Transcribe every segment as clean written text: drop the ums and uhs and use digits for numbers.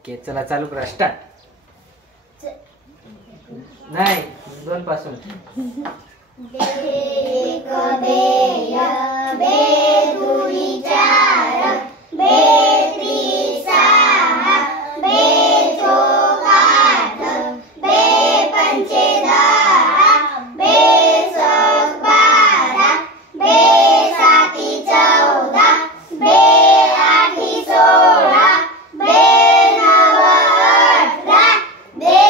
Okay चला चालू करा स्टार्ट नाही 2 पासून एक बेय बे दुई चार बे त्री सहा बे चौक आठ बे पंचे 10 बे सक 12 बे साती 14 बे आठी 16 बे नव 18 बे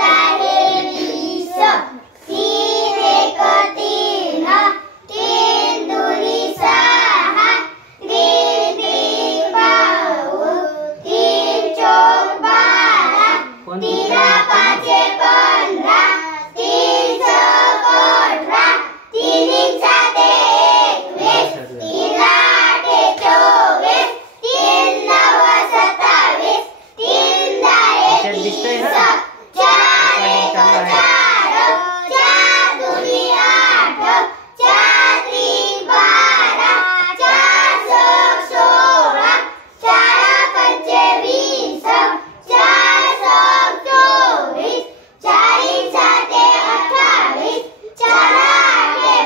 दाहे 20 तीन एक तीन तीन दुनी 6 तीन त्रिक 9 तीन चौक 12 तीन पाचे 15 तीन चौक 18 तीन साते 21 तीन आठे 24 तीन नव 27 तीन दाहे 30 चार एक चार चार दुनी 8 चार त्रिक 12 चार सक 16 चार पंचे 20 चार सक 24 चार साते 28 चार आठे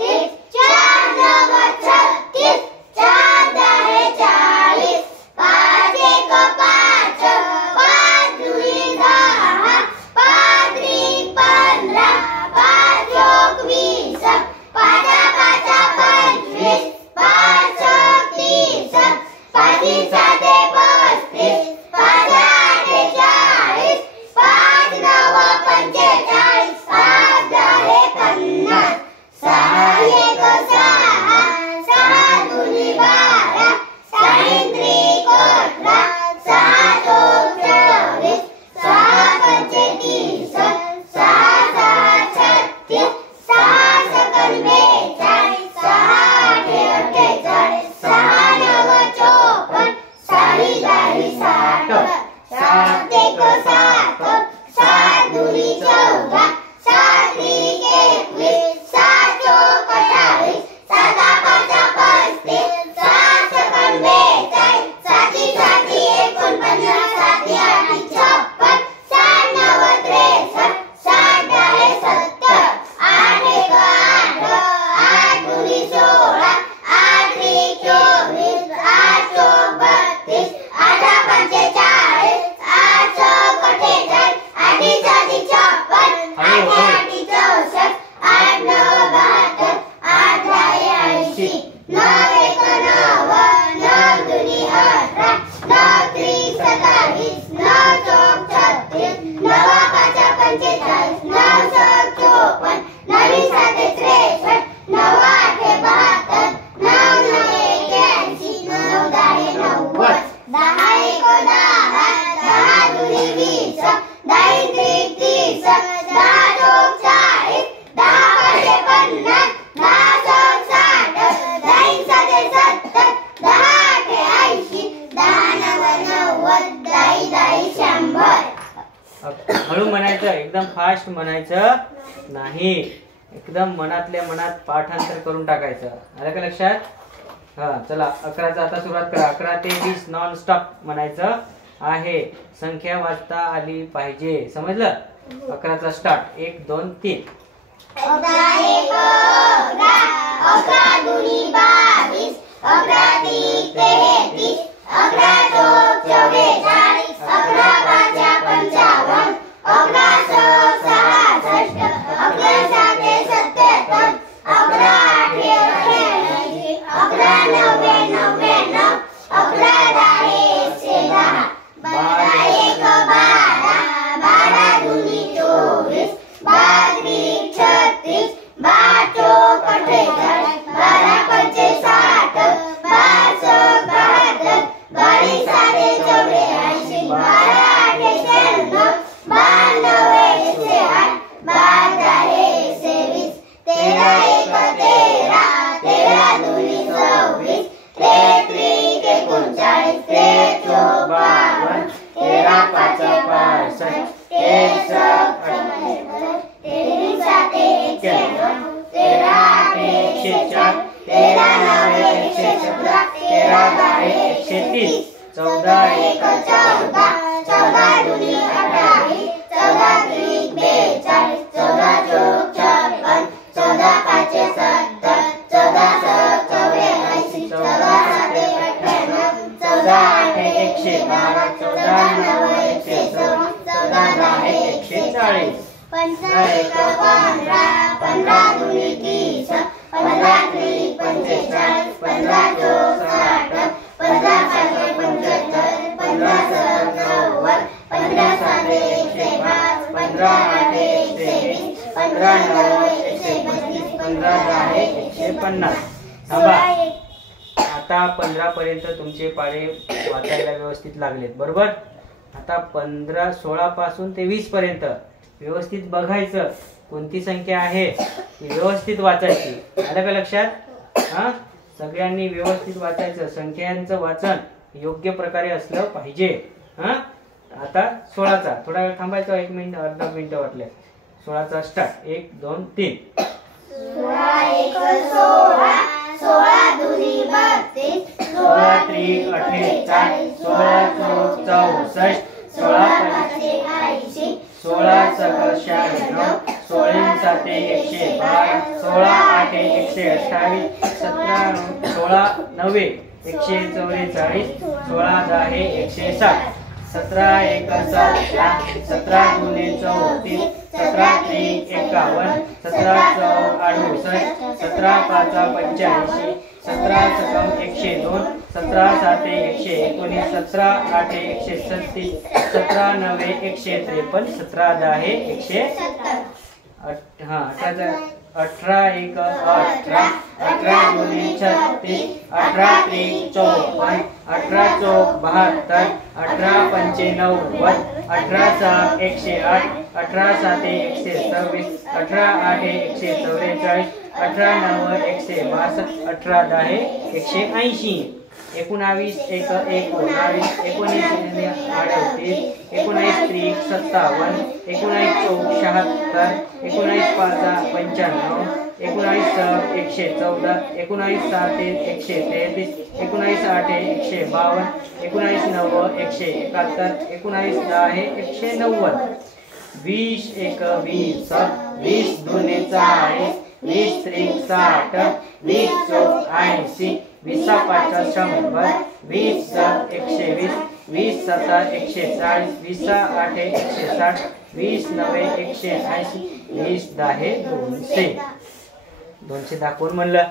32 चार नव 36 चार दाहे 40 पाच एक 5 पाच दुनी 10 पाच त्रिक 15 पाच चौक 20 पाच पाचा 25 पाच सक 30 पाच साते 35 पाच आठे 40 पाच नव 45 पाच दाहे 50 सहा एक 6 सहा दुनी 12 सहा त्रिक 18 सहा चौक 24 सहा पंचे 30 सहा सहा 36 सहा सकल 42 सहा आठे 48 सहा नव 54 सहा दाही 60 सात एक 7 सात दुनी 14 सात त्रिक 21 सात चौक 28 साता पाचा 35 सात सकल 42 साती साती 49 साती आठी 56 सात नव 63 सात दाहे 70 आठ एक 8 आठ दुनी 16 आठ त्रिक 24 आठ चौक 32 आठ पंचे 40 आठ चौक 48 आठी साती 56 आठ आठी 64 आठ नव 72 आठ दाहे 80 नव एक 9 नव दुनी 18 नव त्रिक 27 नव चौक 36 नव पाचा 45 नव सक 54 नवी साते 63 नव आठे 72 नव नवे 81 नव दाहे 90 दहा एक 10 दहा दुनी 20 दहा त्रिक 30 दहा चौक 40 दहा पाचे 50 दहा सक 60 दहा साते 70 दहा आठे 80 दहा नव 90 दाही दाही 100 हळू म्हणायचं एकदम फास्ट म्हणायचं नाही एकदम मनातल्या मनात पाठांतर करून टाकायचं आलं का लक्षात हा चला 11चा आता सुरुवात करा 11 ते 20 नॉन स्टॉप म्हणायचं आहे संख्या वाचता आली पाहिजे समजलं 11चा स्टार्ट 1 2 3 11 एक 11 11 दुनी 22 11 त्रिक 33 11 चौक 44 11 पाचा 55 11 सक 66 11 साते 77 11 आठे 88 11 नवे 99 11 दाहे 110 12 एक 12 12 दुनी 24 12 त्रिक 36 12 चौक 48 12 पंचे 60 12 सक 72 12 साते 84 112, 14 9 114, 14 10 140. 15 1 15, 15 दुनी 30, 15 त्रिक 45, 15 चौक 60, 15 पाचे 75, 15 सत्तर 90, 15 साते 105, 15 आठे 120, 15 नऊ 135, 15 10 150. थांबा. आता 15 पर्यंत तुमचे पाढे वाचायला व्यवस्थित लागलेत बरोबर. आता 15 16 पासून ते 20 पर्यंत व्यवस्थित बघायचं कोणती संख्या आहे ती व्यवस्थित वाचायची. आलं का लक्षात? हा, सगळ्यांनी व्यवस्थित वाचायचं. संख्यांचं वाचन योग्य प्रकारे असलं पाहिजे. हा, आता 16चा थोडा वेळ थांबायचं, 1 मिनिट अर्धा मिनिट वाटले. 16चा स्टार्ट. 1 2 3. 16 1 16, 16 दुनी 32, 16 त्रिक 48, 16 चौक 64, 16 पंचे 80, 16 सकल 96, 16 साते 112, 16 आठे 128, 16 नवे 144, 16 दहे 160, 17 1 17, 17 दुने 34, 17 त्रिक 51, 17 चौक 68, 17 पाचा 85, 17 सकम 102, 17 साते 119, 17 आठे 136, 17 नवे 153, 17 दहे 170. 18 1 18, 18 दुने 36, 18 त्रिक 54, 18 चौक 72, 18 पंचे 90, 18 सात 108, 18 साते 126, 18 आठे 144, 18 9 162, 18 दहे 180. 19 1 19, 19 38, 19 त्रिक 57, 19 चौक 76, 19 पाचा 95, 19 सक 114, 19 साते 133, 19 आठे 152, 19 9 171, 19 दहे 190. 20 1 20, 20 दुने 40, 20 त्रिक 60, 20 चौक 80, 20 पाचा 100, 20 सत 120, 20 सता 140, 20 आठे 160, 20 नवे 180, 20 दहे 200. 210 कोण म्हणलं?